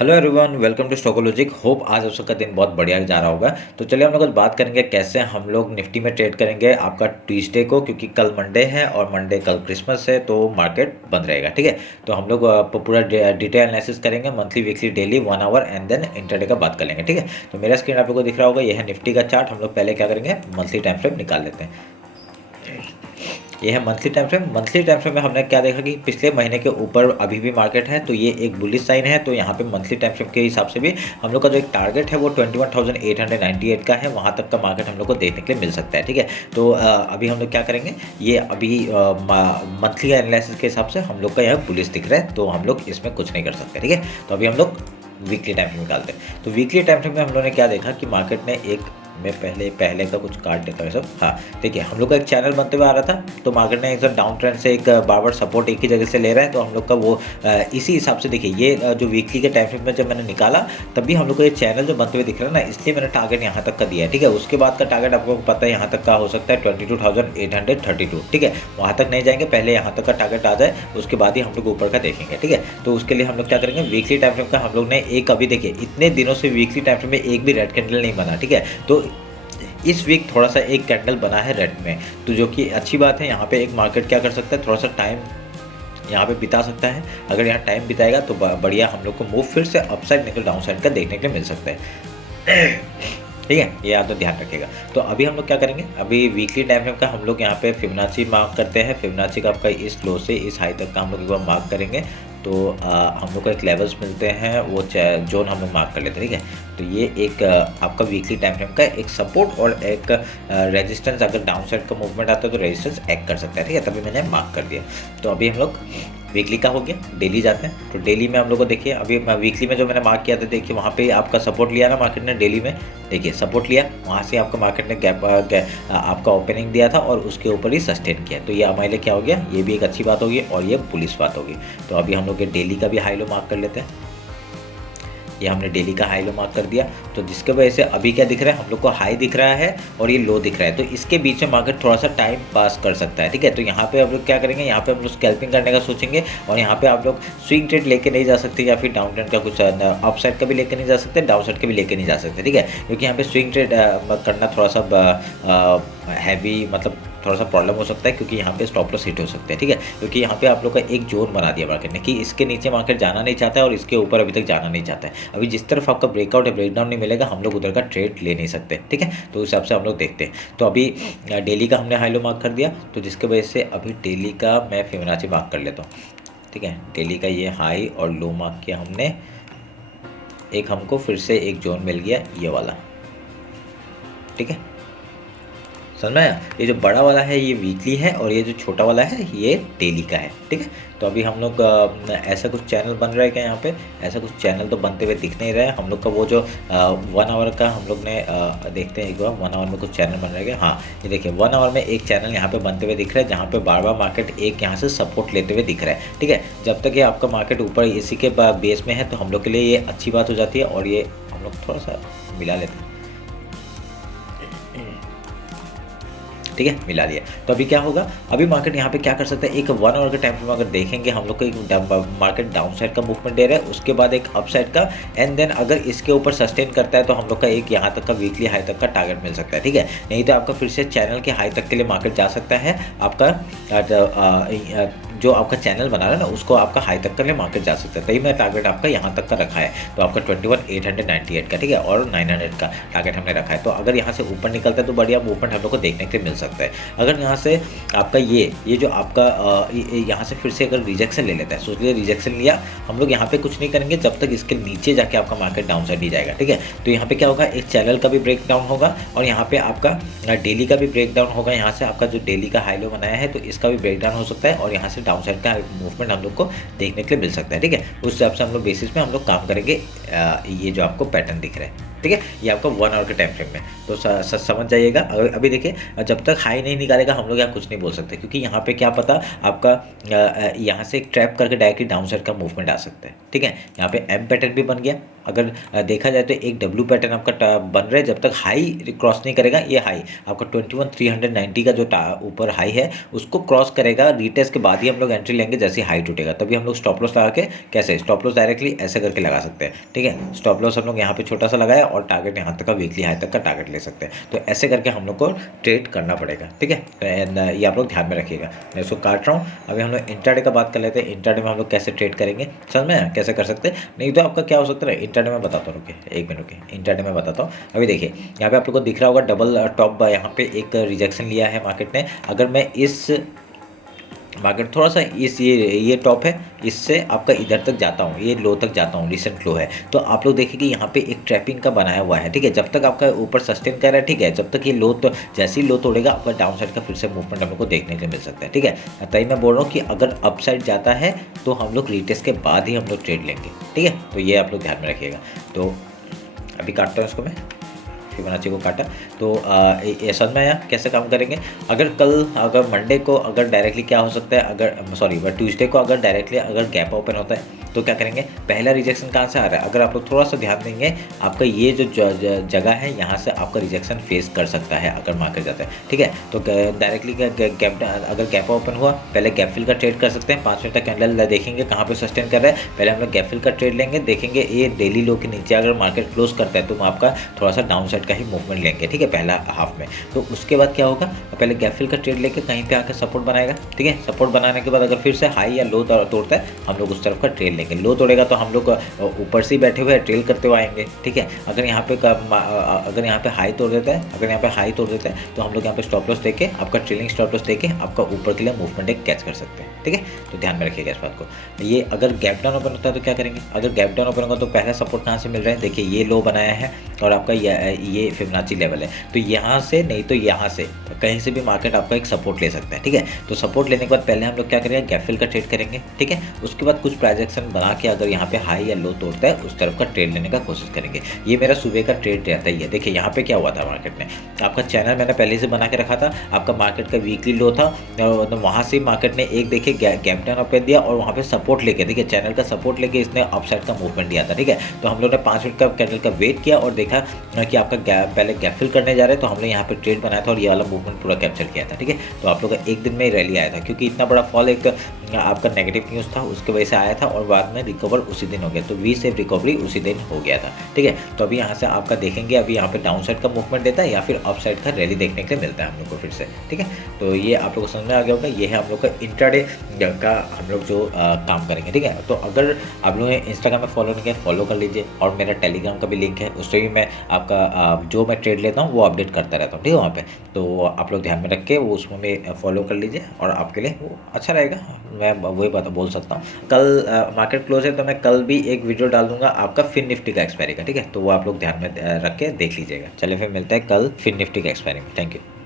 Hello everyone, welcome to Stockologic. Hope आज आप सबका दिन बहुत बढ़िया जा रहा होगा। तो चलिए हम लोग आज बात करेंगे कैसे हम लोग निफ्टी में ट्रेड करेंगे आपका ट्यूसडे को, क्योंकि कल मंडे है और मंडे कल क्रिसमस है तो मार्केट बंद रहेगा। ठीक है, तो हम लोग पूरा डिटेल एनालिसिस करेंगे, monthly weekly daily 1 hour and then intraday का बात कर लेंगे। ठीक है, तो मेरा स्क्रीन आप लोग को दिख रहा होगा, यह है निफ्टी का चार्ट। हम लोग पहले क्या करेंगे, मंथली टाइम फ्रेम निकाल लेते हैं। ये है monthly time frame. Monthly time frame में हमने क्या देखा कि पिछले महीने के ऊपर अभी भी मार्केट है, तो ये एक बुलिश साइन है। तो यहाँ पे मंथली टाइम फ्रेम के हिसाब से भी हम लोग का जो एक टारगेट है वो 21,898 का है, वहाँ तक का मार्केट हम लोग को देखने के लिए मिल सकता है। ठीक है, तो अभी हम लोग क्या करेंगे, ये अभी मंथली एनालिसिस के हिसाब से हम लोग का यह बुलिश दिख रहा है, तो हम लोग इसमें कुछ नहीं कर सकते। ठीक है, तो अभी हम लोग वीकली टाइम फ्रेम निकालते हैं। तो वीकली टाइम फ्रेम में हम लोगों ने क्या देखा कि मार्केट ने एक, मैं पहले का कुछ काट देता हूँ सब। हाँ, देखिए हम लोग का एक चैनल बनते हुए आ रहा था, तो मार्केट ने एक डाउन ट्रेंड से एक बार बार सपोर्ट एक ही जगह से ले रहा है, तो हम लोग का वो इसी हिसाब से देखिए ये जो वीकली के टाइम फ्रेम में जब मैंने निकाला तब भी हम लोग को ये चैनल जो बनते हुए दिख रहा है ना, इसलिए मैंने टारगेट यहाँ तक का दिया है। ठीक है, उसके बाद का टारगेट आपको पता है यहाँ तक का हो सकता है 22,832। ठीक है, वहाँ तक नहीं जाएंगे, पहले यहाँ तक का टारगेट आ जाए, उसके बाद ही हम लोग ऊपर का देखेंगे। ठीक है, तो उसके लिए हम लोग क्या करेंगे, वीकली टाइम फ्रेम का हम लोग ने एक, अभी देखिए इतने दिनों से वीकली टाइम फ्रेम में एक भी रेड कैंडल नहीं बना। ठीक है, तो इस वीक थोड़ा सा एक कैंडल बना है रेड में, तो जो कि अच्छी बात है। यहाँ पे एक मार्केट क्या कर सकता है, थोड़ा सा टाइम यहाँ पे बिता सकता है। अगर यहाँ टाइम बिताएगा तो बढ़िया हम लोग को मूव फिर से अपसाइड निकल डाउन साइड का देखने के लिए मिल सकता है। ठीक है, ये आप तो ध्यान रखिएगा। तो अभी हम लोग क्या करेंगे, अभी वीकली टाइम फ्रेम का हम लोग यहाँ पे फिबोनाची मार्क करते हैं। फिबोनाची का आपका इस लो से इस हाई तक का हम लोग एक बार मार्क करेंगे, तो हम लोग को एक लेवल्स मिलते हैं, वो जोन हम लोग मार्क कर लेते हैं। ठीक है, तो ये एक आपका वीकली टाइम फ्रेम का एक सपोर्ट और एक रेजिस्टेंस, अगर डाउन साइड का मूवमेंट आता है तो रेजिस्टेंस एक्ट कर सकता है। ठीक है, तभी मैंने मार्क कर दिया। तो अभी हम लोग वीकली का हो गया, डेली जाते हैं। तो डेली में हम लोग को देखिए, अभी वीकली में जो मैंने मार्क किया था, देखिए वहाँ पे आपका सपोर्ट लिया ना मार्केट ने डेली में, देखिए सपोर्ट लिया, वहाँ से आपका मार्केट ने गैप आपका ओपनिंग दिया था और उसके ऊपर ही सस्टेन किया। तो ये हमारे लिए क्या हो गया, ये भी एक अच्छी बात होगी और ये पुलिस बात होगी। तो अभी हम लोग डेली का भी हाई लो मार्क कर लेते हैं। ये हमने डेली का हाई लो मार्क कर दिया, तो जिसके वजह से अभी क्या दिख रहा है, हम लोग को हाई दिख रहा है और ये लो दिख रहा है, तो इसके बीच में मार्केट थोड़ा सा टाइम पास कर सकता है। ठीक है, तो यहाँ पे हम लोग क्या करेंगे, यहाँ पे हम लोग स्कैल्पिंग करने का सोचेंगे, और यहाँ पे आप लोग स्विंग ट्रेड लेके नहीं जा सकते, या फिर डाउन ट्रेंड का कुछ अप साइड का भी लेके नहीं जा सकते, डाउन साइड का भी लेके नहीं जा सकते। ठीक है, क्योंकि यहाँ पे स्विंग ट्रेड करना थोड़ा सा हैवी, मतलब थोड़ा सा प्रॉब्लम हो सकता है, क्योंकि यहाँ पे स्टॉप लॉस हिट हो सकते हैं। ठीक है, क्योंकि यहाँ पे आप लोग का एक जोन बना दिया मार्केट ने कि इसके नीचे मार्केट जाना नहीं चाहता है और इसके ऊपर अभी तक जाना नहीं चाहता है। अभी जिस तरफ आपका ब्रेकआउट है, ब्रेकडाउन नहीं मिलेगा, हम लोग उधर का ट्रेड ले नहीं सकते। ठीक है, तो उस हिसाब से हम लोग देखते हैं। तो अभी डेली का हमने हाई लो मार्क कर दिया, तो जिसके वजह से अभी डेली का मैं फिबोनाची मार्क कर लेता हूँ। ठीक है, डेली का ये हाई और लो मार्क किया हमने, एक हमको फिर से एक जोन मिल गया ये वाला। ठीक है, समझ में आया। ये जो बड़ा वाला है ये वीकली है और ये जो छोटा वाला है ये डेली का है। ठीक है, तो अभी हम लोग ऐसा कुछ चैनल बन रहा है क्या, यहाँ पे ऐसा कुछ चैनल तो बनते हुए दिख नहीं रहा है। हम लोग का वो जो 1 आवर का हम लोग ने देखते हैं एक बार, 1 आवर में कुछ चैनल बन रहा है क्या। हाँ, ये देखिए 1 आवर में एक चैनल यहाँ पे बनते हुए दिख रहा है, जहाँ पे बार बार मार्केट एक यहाँ से सपोर्ट लेते हुए दिख रहा है। ठीक है, जब तक ये आपका मार्केट ऊपर इसी के बेस में है तो हम लोग के लिए ये अच्छी बात हो जाती है, और ये हम लोग थोड़ा सा मिला लेते हैं। ठीक है, मिला लिया। तो अभी क्या होगा, अभी मार्केट यहाँ पे क्या कर सकता है, एक 1 आवर के टाइम फ्रेम अगर देखेंगे हम लोग को, एक मार्केट डाउन साइड का मूवमेंट दे रहा है, उसके बाद एक अप साइड का, एंड देन अगर इसके ऊपर सस्टेन करता है तो हम लोग का एक यहाँ तक का वीकली हाई तक का टारगेट मिल सकता है। ठीक है, नहीं तो आपका फिर से चैनल के हाई तक के लिए मार्केट जा सकता है। आपका जो आपका चैनल बना रहा है ना, उसको आपका हाई तक के लिए मार्केट जा सकता है। तभी मैं टारगेट आपका यहाँ तक का रखा है, तो आपका 21,898 का, ठीक है, और 900 का टारगेट हमने रखा है। तो अगर यहाँ से ऊपर निकलता है तो बढ़िया मूवमेंट हम लोग को देखने के लिए मिल सकता है। अगर यहाँ से आपका ये जो आपका यहाँ से फिर से अगर रिजेक्शन ले लेता है, सोच लीजिए रिजेक्शन लिया, हम लोग यहाँ पे कुछ नहीं करेंगे जब तक इसके नीचे जाके आपका मार्केट डाउन साइड नहीं जाएगा। ठीक है, तो यहाँ पे क्या होगा, एक चैनल का भी ब्रेक डाउन होगा और यहाँ पे आपका डेली का भी ब्रेक डाउन होगा। यहाँ से आपका जो डेली का हाई लो बनाया है तो इसका भी ब्रेक डाउन हो सकता है, और यहाँ से डाउन साइड का मूवमेंट हम लोग को देखने के लिए मिल सकता है। ठीक है, उस हिसाब से हम लोग बेसिस में हम लोग काम करेंगे। ये जो आपको पैटर्न दिख रहा है, ठीक है, ये आपका 1 आवर के टाइम फ्रेम में, तो समझ जाइएगा। अभी देखिए जब तक हाई नहीं निकालेगा हम लोग यहाँ कुछ नहीं बोल सकते, क्योंकि यहाँ पे क्या पता आपका यहाँ से एक ट्रैप करके डायरेक्टली डाउन साइड का मूवमेंट आ सकता है। ठीक है, यहाँ पे एम पैटर्न भी बन गया, अगर देखा जाए तो एक डब्ल्यू पैटर्न आपका बन रहा है, जब तक हाई क्रॉस नहीं करेगा, ये हाई आपका 21,390 का जो ऊपर हाई है उसको क्रॉस करेगा, रीटेस्ट के बाद ही हम लोग एंट्री लेंगे जैसे हाई टूटेगा, तभी हम लोग स्टॉप लॉस लगा के, कैसे स्टॉप लॉस डायरेक्टली ऐसे करके लगा सकते हैं। ठीक है, स्टॉप लॉस हम लोग यहाँ पे छोटा सा लगाया और टारगेट यहाँ तक का वीकली हाई तक का टारगेट ले सकते हैं। तो ऐसे करके हम लोग को ट्रेड करना पड़ेगा। ठीक है, एंड ये आप लोग ध्यान में रखिएगा। मैं इसको काट रहा हूँ। अभी हम लोग इंट्राडे का बात कर लेते हैं। इंट्राडे में हम लोग कैसे ट्रेड करेंगे, समझ में आया कैसे कर सकते हैं। नहीं तो आपका क्या हो सकता है, इंट्राडे में बताता हूँ, रुके 1 मिनट रुके, इंट्राडे में बताता हूँ। अभी देखिए यहाँ पे आप लोग को दिख रहा होगा डबल टॉप, यहाँ पे एक रिजेक्शन लिया है मार्केट ने। अगर मैं इस मार्केट थोड़ा सा इस ये टॉप है, इससे आपका इधर तक जाता हूँ, ये लो तक जाता हूँ, रिसेंट लो है, तो आप लोग देखिए कि यहाँ पे एक ट्रैपिंग का बनाया हुआ है। ठीक है, जब तक आपका ऊपर सस्टेन कर रहा है, ठीक है, जब तक ये लो, तो जैसे ही लो तोड़ेगा आपका डाउन साइड का फिर से मूवमेंट हम लोग को देखने के लिए मिल सकता है। ठीक है, तभी मैं बोल रहा हूँ कि अगर अप साइड जाता है तो हम लोग रीटेस्ट के बाद ही हम लोग ट्रेड लेंगे। ठीक है, तो ये आप लोग ध्यान में रखिएगा। तो अभी काटता हूँ इसको मैं, फिबोनाची को काटा। तो ये समझ में आया कैसे काम करेंगे। अगर मंडे को अगर डायरेक्टली क्या हो सकता है, अगर सॉरी ट्यूसडे को अगर डायरेक्टली अगर गैप ओपन होता है तो क्या करेंगे, पहला रिजेक्शन कहाँ से आ रहा है, अगर आप लोग थोड़ा सा ध्यान देंगे, आपका ये जो जगह है यहाँ से आपका रिजेक्शन फेस कर सकता है अगर मार्केट जाता है। ठीक है, तो डायरेक्टली गैप, अगर गैप ओपन हुआ, पहले गैप फिल का ट्रेड कर सकते हैं। 5 मिनट तक कैंडल देखेंगे कहाँ पे सस्टेन कर रहा है, पहले हम लोग गैप फिल का ट्रेड लेंगे, देखेंगे ये डेली लो के नीचे अगर मार्केट क्लोज करता है तो आपका थोड़ा सा डाउन साइड का ही मूवमेंट लेंगे। ठीक है, पहला हाफ में। तो उसके बाद क्या होगा, पहले गैप फिल का ट्रेड लेके कहीं पे आकर सपोर्ट बनाएगा। ठीक है, सपोर्ट बनाने के बाद अगर फिर से हाई या लो तोड़ता है, हम लोग उस तरफ का ट्रेड लेंगे। लो तोड़ेगा तो हम लोग ऊपर से ही बैठे हुए ट्रेल करते हुए आएंगे। ठीक है, अगर यहाँ पे हाई तोड़ देता है, तो हम लोग यहाँ पे स्टॉप लॉस देके, आपका ट्रेलिंग स्टॉप लॉस देके आपका ऊपर के लिए मूवमेंट एक कैच कर सकते हैं। ठीक है, तो ध्यान में रखिएगा इस बात को। ये अगर गैप डाउन ओपन होता है तो क्या करेंगे, अगर गैप डाउन ओपन होगा तो पहला सपोर्ट कहाँ से मिल रहा है, देखिए ये लो बनाया है और आपका ये फिबोनाची लेवल है, तो यहाँ से नहीं तो यहाँ से कहीं से भी मार्केट आपका एक सपोर्ट ले सकता है। ठीक है, तो सपोर्ट लेने के बाद पहले हम लोग क्या करेंगे, गैप फिल का ट्रेड करेंगे। ठीक है, उसके बाद कुछ प्रोजेक्शन बना के अगर यहाँ पे हाई या लो तोड़ता है उस तरफ का ट्रेड लेने का कोशिश करेंगे। ये मेरा सुबह का ट्रेड रहता ही है। देखिए यहाँ पे क्या हुआ था, मार्केट में आपका चैनल मैंने पहले से बना के रखा था, आपका मार्केट का वीकली लो था, तो वहाँ से मार्केट ने एक देखिए गैप डाउन ओपन दिया और वहाँ पे सपोर्ट लेके, देखिए चैनल का सपोर्ट लेके इसने अपसाइड का मूवमेंट दिया था। ठीक है, तो हम लोग ने 5 मिनट का कैंडल का वेट किया और देखा कि आपका पहले गैप फिल करने जा रहे हैं, तो हमने यहाँ पे ट्रेड बनाया था और ये वाला मूवमेंट पूरा कैप्चर किया था। ठीक है, तो आप लोग का एक दिन में ही रैली आया था, क्योंकि इतना बड़ा फॉल एक आपका नेगेटिव न्यूज़ था उसकी वजह से आया था और बाद में रिकवर उसी दिन हो गया, तो वी सेफ रिकवरी उसी दिन हो गया था। ठीक है, तो अभी यहाँ से आपका देखेंगे, अभी यहाँ पे डाउन साइड का मूवमेंट देता है या फिर अप साइड का रैली देखने के लिए मिलता है हम लोग को फिर से। ठीक है, तो ये आप लोग को समझ में आ गया होगा, ये है हम लोग का इंट्राडे का हम लोग जो काम करेंगे। ठीक है, तो अगर आप लोग इंस्टाग्राम में फॉलो नहीं किया, फॉलो कर लीजिए और मेरा टेलीग्राम का भी लिंक है, उससे भी मैं आपका जो मैं ट्रेड लेता हूँ वो अपडेट करता रहता हूँ। ठीक है, वहाँ पे तो आप लोग ध्यान में रख के वो उसमें भी फॉलो कर लीजिए और आपके लिए वो अच्छा रहेगा। मैं वही बात बोल सकता हूँ। कल मार्केट क्लोज है तो मैं कल भी एक वीडियो डाल दूंगा आपका फिन निफ्टी का एक्सपायरी का। ठीक है, तो वो आप लोग ध्यान में रख के देख लीजिएगा। चलिए फिर मिलता है कल फिन निफ्टी का एक्सपायरी में। Thank you.